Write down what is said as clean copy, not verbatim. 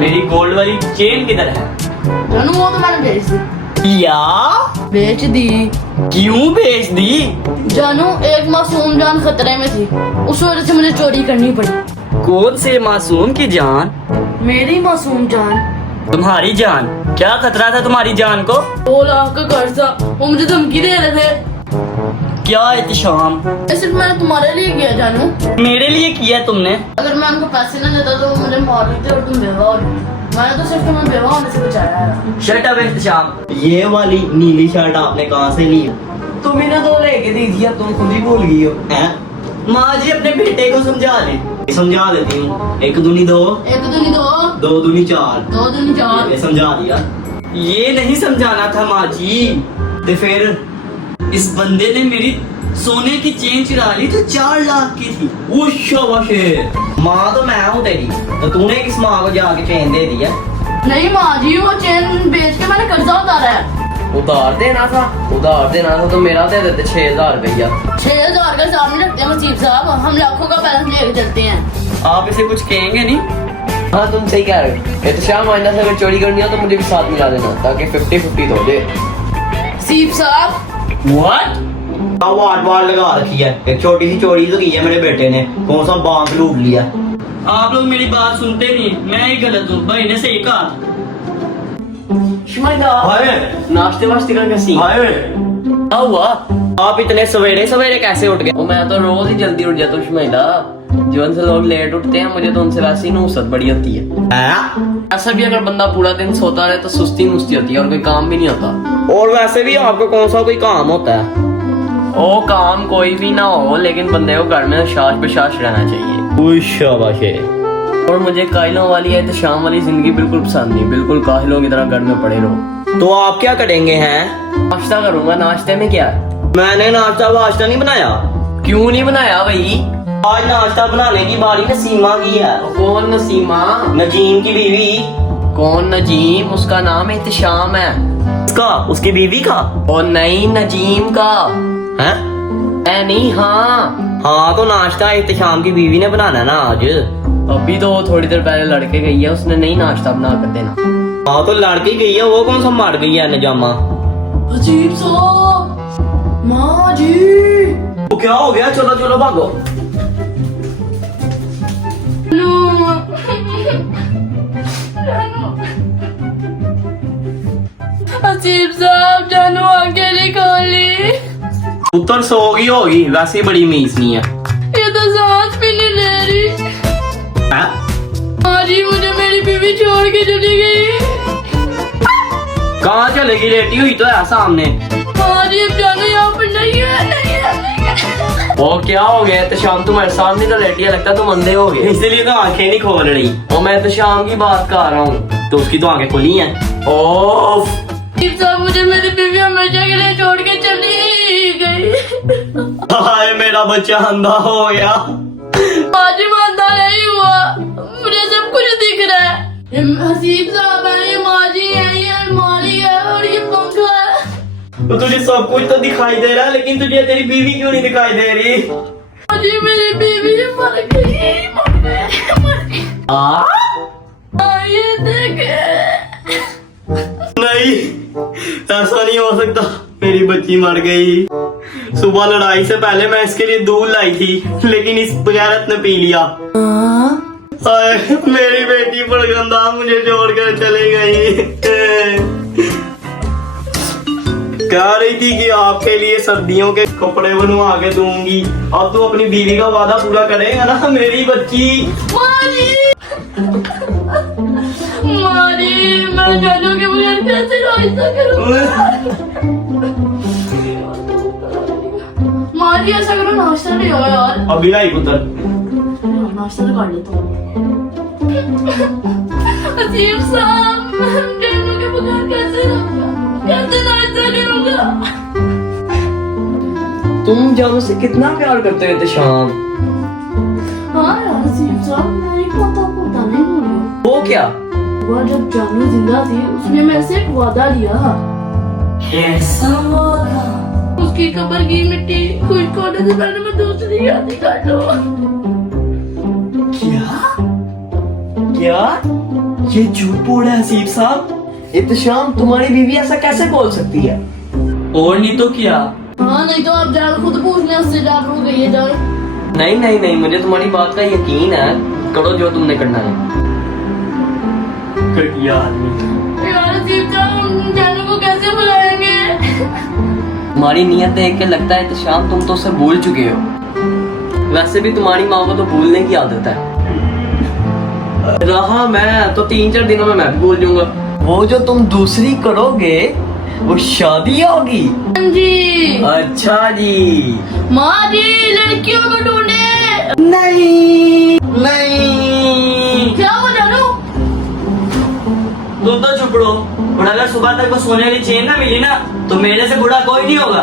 मेरी गोल्ड वाली चेन किधर है? जानू वो तो मैंने बेच दी। क्या? बेच दी। क्यों बेच दी? जानू एक मासूम जान खतरे में थी, उस वजह से मुझे चोरी करनी पड़ी। कौन से मासूम की जान? मेरी मासूम जान। तुम्हारी जान? क्या खतरा था तुम्हारी जान को? 2 लाख का कर्जा, वो मुझे धमकी दे रहे थे। क्या एहतिशाम? ये सिर्फ मैंने तुम्हारे लिए किया जानू। मेरे लिए किया तुमने? अगर मैं उनको पैसे न देता तो वो मुझे मार देते और तुम बेवा हो जाती। मैंने तो सिर्फ तुम्हें बेवा होने से बचाया है। शर्ट अब एहतिशाम, ये वाली नीली शर्ट आपने कहाँ से ली? तुम इन्हें तो लेके दी थी, अब तुम खुद ही भूल गई हो। हैं? माँ जी अपने बेटे को समझा ले। समझा देती हूँ। 1 दूनी 2, 1 दूनी 2, 2 दूनी 4, 2 दूनी 4। ये समझा दिया। ये नहीं समझाना था माँ जी। तो फिर इस बंदे ने मेरी सोने की चेन चुरा ली तो 4 लाख की थी। वो शाबाश है। माँ तो मैं हूँ तेरी, तो तूने किस माँ को जाके चेन दे दिया? नहीं माँ जी, वो चेन बेच के मैंने कर्जा उतारा है। उधार देना था तो मेरा दे देते 6000 रुपया। 6000 का सामने रखते हैं वसीफ साहब, हम लाखों का बैलेंस लेके चलते हैं। आप इसे कुछ कहेंगे नहीं? हाँ तुम सही कह रहे हो। एहतिशाम आइंदा से अगर चोरी करनी हो तो मुझे भी साथ मिला देना, ताकि 50-50 हो जाए। वसीफ साहब व्हाट? वाट लगा रखी है। एक छोटी सी चोरी तो की है मेरे बेटे ने, कौन सा बैंक लूट लिया। आप लोग मेरी बात सुनते नहीं, मैं ही गलत हूँ। भाई ने सही कहा। नाश्ते वास्ते का कैसी क्या हुआ? आप इतने सवेरे सवेरे कैसे उठ गए? मैं तो रोज ही जल्दी उठ जाता हूँ शुमाइला। जीवन से लोग लेट उठते हैं, मुझे तो उनसे वैसे ही नूसत बड़ी होती है। ऐसा भी अगर बंदा पूरा दिन सोता रहे तो सुस्ती नुस्ती होती है और कोई काम भी नहीं होता। और वैसे भी आपको कौन सा कोई काम होता है? ओ काम कोई भी ना हो, लेकिन बंदे को घर में शाश बशाश रहना चाहिए। शाबाश है। और मुझे काहिलों वाली है तो शाम वाली जिंदगी बिल्कुल पसंद नहीं। बिल्कुल काहिलों की तरह घर में पड़े रहो। तो आप क्या करेंगे हैं? नाश्ता करूंगा। नाश्ते में क्या है? मैंने नाश्ता वाश्ता नहीं बनाया। क्यों नहीं बनाया भाई? आज नाश्ता बनाने की बारी नसीमा की है। कौन नसीमा? नजीम की बीवी। कौन नजीम? उसका नाम एहतिशाम है। उसका? उसकी बीवी का? और नहीं, नजीम का हैं? नहीं। हाँ हाँ तो नाश्ता एहतिशाम की बीवी ने बनाना है ना आज। अभी तो वो थोड़ी देर पहले लड़के गई है, उसने नहीं नाश्ता बना कर देना। हाँ तो लड़की गई है, वो कौन सा मर गई है नजामा? वसीफ साहब, माँ जी। तो क्या हो गया? चलो चलो भागो। वसीफ साहब, जानू अकेली खोली। उत्तर सो गई होगी, वैसे ही बड़ी मीस नहीं है। ये तो सांस भी नहीं ले रही। हैं? माँ जी, मुझे मेरी बीवी छोड़ के चली गई। कहाँ चलेगी? लेटी हुई तो है सामने। माँ जी, अब जानू यहाँ पर नहीं है। वो क्या हो गया? तो शाम तुम्हारे सामने तो लेटी है, लगता तुम अंधे हो गए। इसलिए तो आंखें नहीं खोल रही। और मैं तो शाम की बात कर रहा हूँ। तो उसकी तो आंखें खुली हैं। ओफ, वसीफ साहब, मुझे मेरी बीवी हमेशा के लिए छोड़ के चली गई। हाय मेरा बच्चा अंधा हो गया। माँ जी, मैं अंधा नहीं हुआ, मुझे सब कुछ दिख रहा है। ये वसीफ साहब है, ये माँ जी है, ये अलमारी है और ये पंखा है। तो तुझे सब कुछ तो दिखाई दे रहा है, लेकिन तुझे तेरी बीवी क्यों नहीं दिखाई दे रही? माँ जी, मेरी बीवी मर गई, मर गई। ये देखे। नहीं, ऐसा नहीं हो सकता। मेरी बच्ची मर गई। सुबह लड़ाई से पहले मैं इसके लिए दूध लाई थी, लेकिन इस बगैरत ने पी लिया। हाय, मेरी बेटी बड़गंदा मुझे छोड़कर चली गई। कह रही थी कि आपके लिए सर्दियों के कपड़े बनवा के दूंगी। अब तू अपनी बीवी का वादा पूरा करेगा ना मेरी बच्ची? माँ जी, मैं जानू के बगैर कैसे रास्ता करूँगा? माँ जी, ऐसा करो, नाश्ता ले आओ यार। अभी लाई पुत्र। नाश्ता तो कर लेता हूँ। वसीफ साहब, जानू के बगैर कैसे रहूँगा? कैसे नाश्ता करूँगा? तुम जानू से कितना प्यार करते हो शाम? हाँ यार वसीफ साहब, मैं एक बात आपको बताना ही भूल गया। वो क्या? वो जब जानू जिंदा थी, उसने मेरे से एक वादा लिया। कैसा वादा? उसकी कब्र की मिट्टी खुश्क होने से पहले मैं दूसरी शादी कर लूं। क्या? क्या? ये झूठ बोल रहा है हसीब साहब। इत्तेशाम, तुम्हारी बीवी ऐसा कैसे बोल सकती है? और नहीं तो क्या। हाँ नहीं तो आप जाकर खुद पूछ लें उससे, जाकर वो गई है जाए। नहीं नहीं नहीं, मुझे तुम्हारी बात का यकीन है, करो जो तुमने करना है। घटिया आदमी। यार हसीब साहब, हम जानू को कैसे बुलाएंगे? तुम्हारी नीयत देख के लगता है इत्तेशाम तुम तो उसे भूल चुके हो। वैसे भी तुम्हारी माँ को तो भूलने की आदत है। रहा मैं तो 3-4 दिनों में मैं भी भूल जाऊंगा। वो जो तुम दूसरी करोगे वो शादी होगी। हाँ जी। अच्छा जी। माँ जी, लड़कियों को ढूंढे। नहीं नहीं, क्या हो जानू? तुम तो चुप रहो। और अगर सुबह तक वो सोने वाली चेन ना मिली ना तो मेरे से बुरा कोई नहीं होगा।